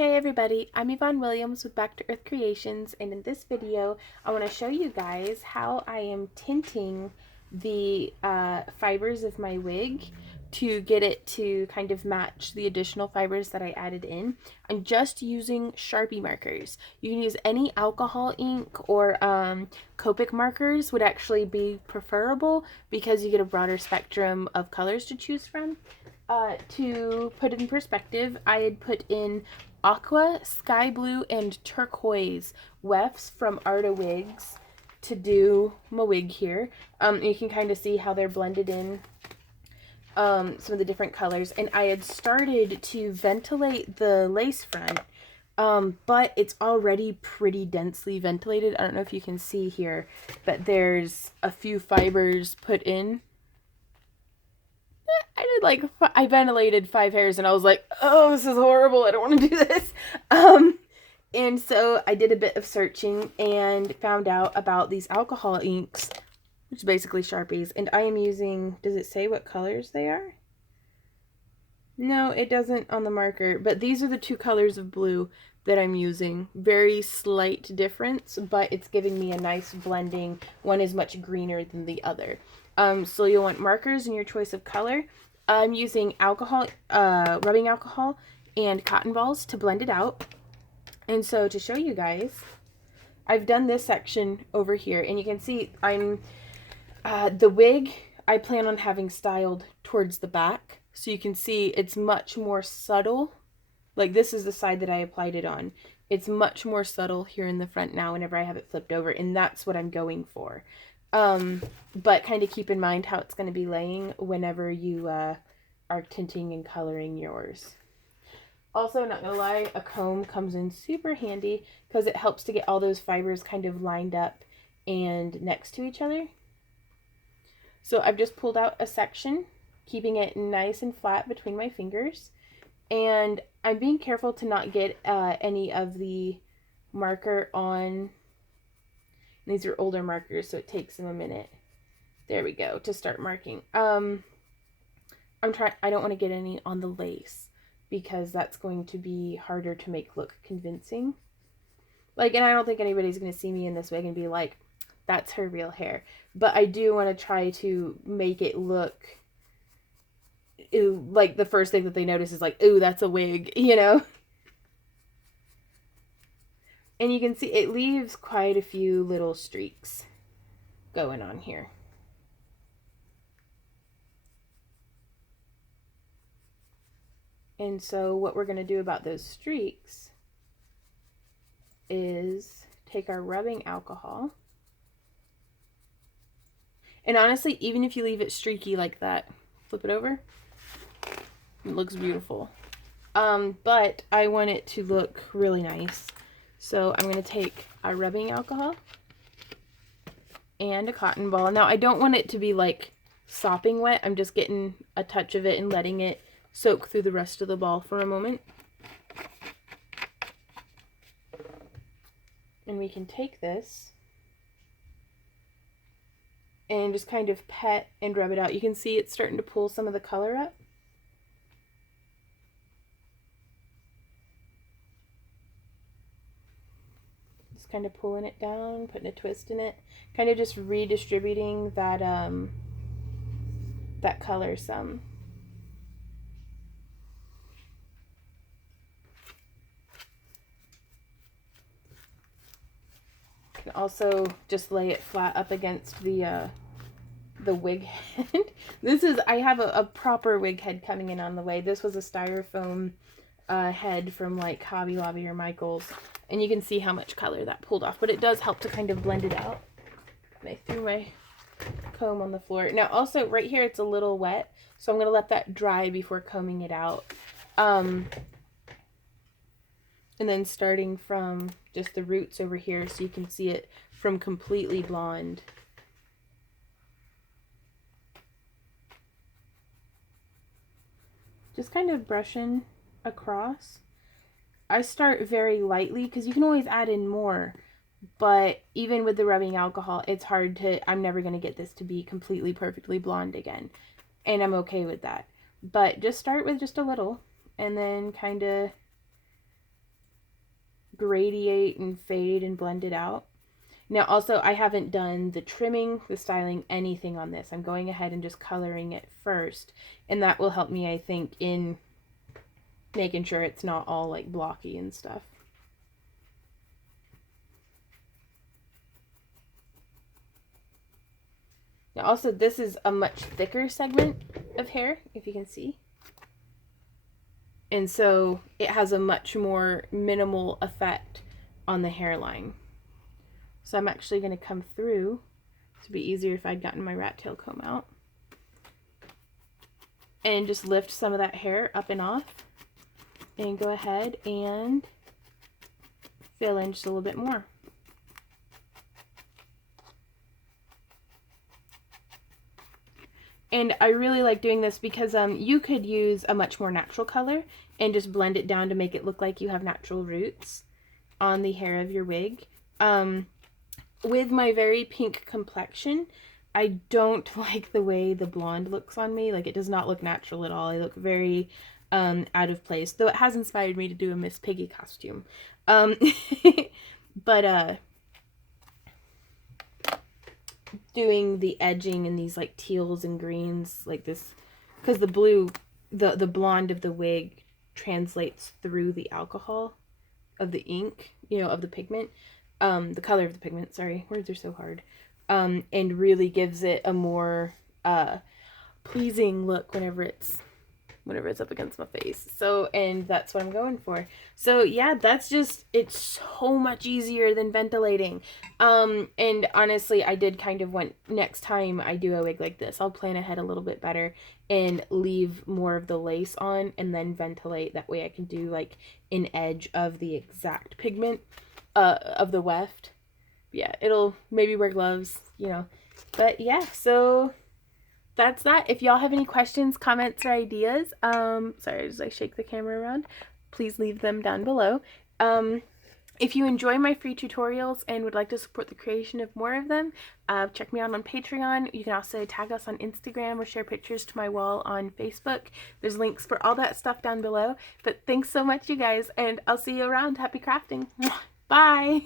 Hey everybody, I'm Yvonne Williams with Back to Earth Creations, and in this video I want to show you guys how I am tinting the fibers of my wig to get it to kind of match the additional fibers that I added in. I'm just using Sharpie markers. You can use any alcohol ink or Copic markers would actually be preferable because you get a broader spectrum of colors to choose from. To put it in perspective, I had put in aqua, sky blue, and turquoise wefts from Arta Wigs to do my wig here. You can kind of see how they're blended in some of the different colors. And I had started to ventilate the lace front, but it's already pretty densely ventilated. I don't know if you can see here, but there's a few fibers put in. I ventilated 5 hairs and I was like, oh, this is horrible. I don't want to do this. And so I did a bit of searching and found out about these alcohol inks, which is basically Sharpies. And I am using, does it say what colors they are? No, it doesn't on the marker, but these are the two colors of blue that I'm using. Very slight difference, but it's giving me a nice blending. One is much greener than the other. So you'll want markers in your choice of color. I'm using alcohol, rubbing alcohol and cotton balls to blend it out. And so to show you guys, I've done this section over here, and you can see I'm, the wig I plan on having styled towards the back. So you can see it's much more subtle. Like this is the side that I applied it on. It's much more subtle here in the front now whenever I have it flipped over, and that's what I'm going for. But kind of keep in mind how it's going to be laying whenever you are tinting and coloring yours. Also, not gonna lie, a comb comes in super handy because it helps to get all those fibers kind of lined up and next to each other. So I've just pulled out a section, keeping it nice and flat between my fingers, and I'm being careful to not get any of the marker on. These are older markers, so it takes them a minute. There we go, to start marking. I don't want to get any on the lace because that's going to be harder to make look convincing. Like, and I don't think anybody's going to see me in this wig and be like, that's her real hair. But I do want to try to make it look, ooh, like the first thing that they notice is like, ooh, that's a wig, you know? And you can see it leaves quite a few little streaks going on here. And so what we're going to do about those streaks is take our rubbing alcohol. And honestly, even if you leave it streaky like that, flip it over, it looks beautiful. But I want it to look really nice. So I'm going to take our rubbing alcohol and a cotton ball. Now I don't want it to be like sopping wet. I'm just getting a touch of it and letting it soak through the rest of the ball for a moment. And we can take this and just kind of pet and rub it out. You can see it's starting to pull some of the color up. Just kind of pulling it down, putting a twist in it, kind of just redistributing that that color some. Can also just lay it flat up against the wig head. I have a proper wig head coming in on the way. This was a styrofoam head from like Hobby Lobby or Michael's, and you can see how much color that pulled off, but it does help to kind of blend it out. And I threw my comb on the floor. Now also right here it's a little wet, so I'm going to let that dry before combing it out. And then starting from just the roots over here so you can see it from completely blonde. Just kind of brushing across. I start very lightly because you can always add in more, but even with the rubbing alcohol, it's hard to, I'm never going to get this to be completely perfectly blonde again, and I'm okay with that. But just start with just a little and then kind of gradiate and fade and blend it out. Now also, I haven't done the trimming, the styling, anything on this. I'm going ahead and just coloring it first, and that will help me, I think, in making sure it's not all like blocky and stuff. Now also, this is a much thicker segment of hair, if you can see. And so it has a much more minimal effect on the hairline. So I'm actually going to come through. This would be easier if I'd gotten my rat tail comb out. And just lift some of that hair up and off. And go ahead and fill in just a little bit more. And I really like doing this because you could use a much more natural color and just blend it down to make it look like you have natural roots on the hair of your wig. With my very pink complexion, I don't like the way the blonde looks on me. Like, it does not look natural at all. I look very out of place, though it has inspired me to do a Miss Piggy costume. But doing the edging in these like teals and greens like this, because the blue, the blonde of the wig translates through the alcohol of the ink, you know, of the pigment. The color of the pigment, sorry, words are so hard, and really gives it a more pleasing look whenever it's up against my face. So, and that's what I'm going for. So yeah, that's just, it's so much easier than ventilating. And honestly, I did kind of want, next time I do a wig like this, I'll plan ahead a little bit better and leave more of the lace on and then ventilate. That way I can do like an edge of the exact pigment of the weft. Yeah, it'll maybe wear gloves, you know. But yeah, so that's that. If y'all have any questions, comments, or ideas, sorry, I just like shake the camera around, please leave them down below. If you enjoy my free tutorials and would like to support the creation of more of them, check me out on Patreon. You can also tag us on Instagram or share pictures to my wall on Facebook. There's links for all that stuff down below. But thanks so much, you guys, and I'll see you around. Happy crafting. Bye!